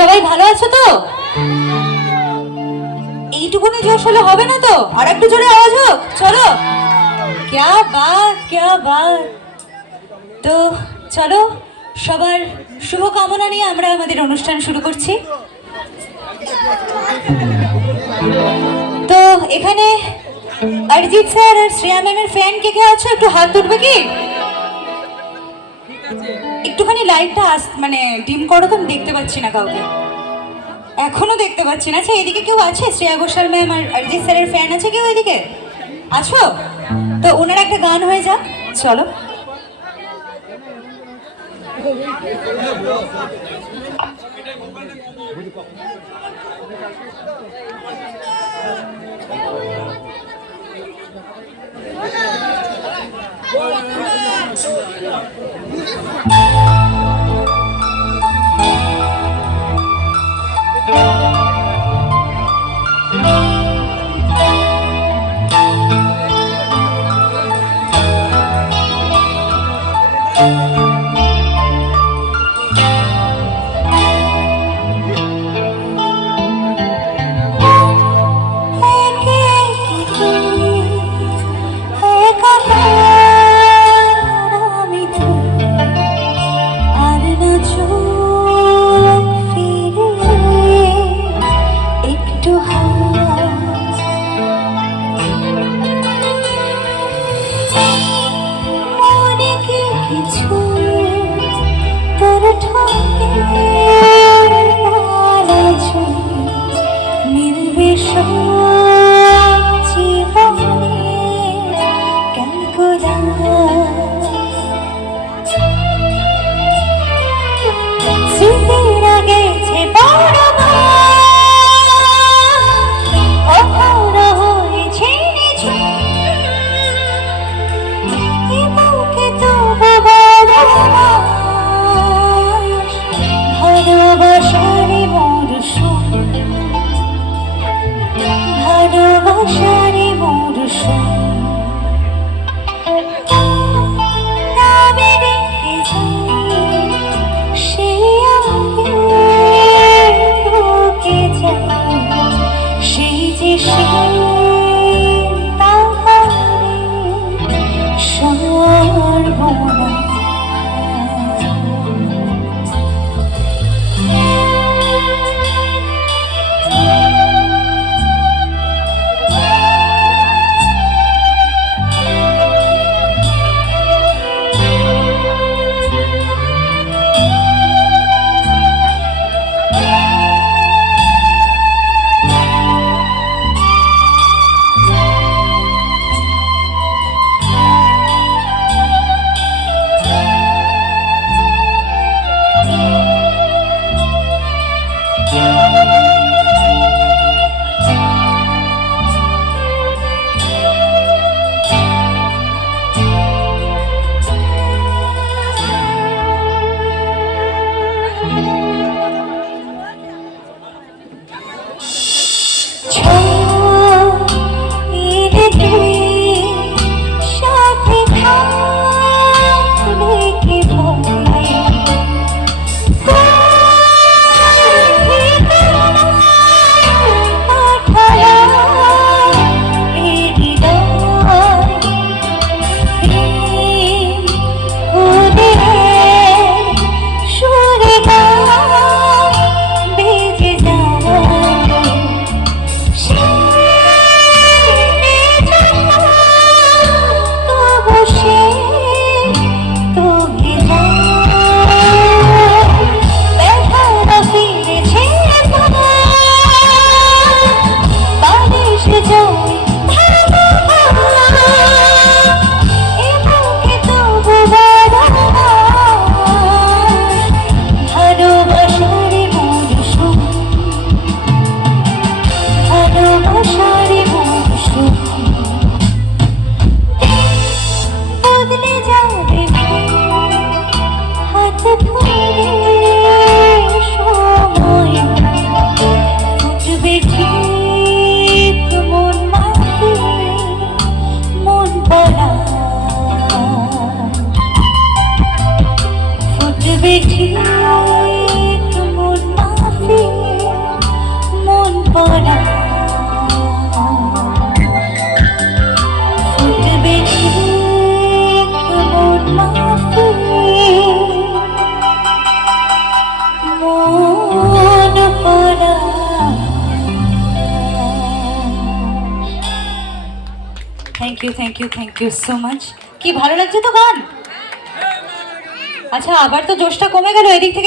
সবাই ভালো আছো তো? এইটুকুনি জোশ হলে হবে না তো, আর একটু জোরে আওয়াজ হোক। চলো, ক্যা বাত ক্যা বাত। তো চলো, সবার শুভকামনা নিয়ে আমরা আমাদের অনুষ্ঠান শুরু করছি। তো এখানে অরিজিৎ স্যার আর শ্রেয়া ম্যামের ফ্যান কে কে আছো, একটু হাত তুলবে কি? একটুখানি লাইটটা মানে ডিম করো তো, আমি দেখতে পাচ্ছি না কাউকে, এখনো দেখতে পাচ্ছি না। আচ্ছা, এদিকে কেউ আছে? শ্রেয়া ঘোষাল ম্যাম আর অরিজিৎ স্যারের ফ্যান আছে কেউ এদিকে? আছো? তো ওনার একটা গান হয়ে যাক, চলো। Thank you so much. কি ভালো লাগছে তো গান? আচ্ছা, আবার তো জোশটা কমে গেল এদিক থেকে।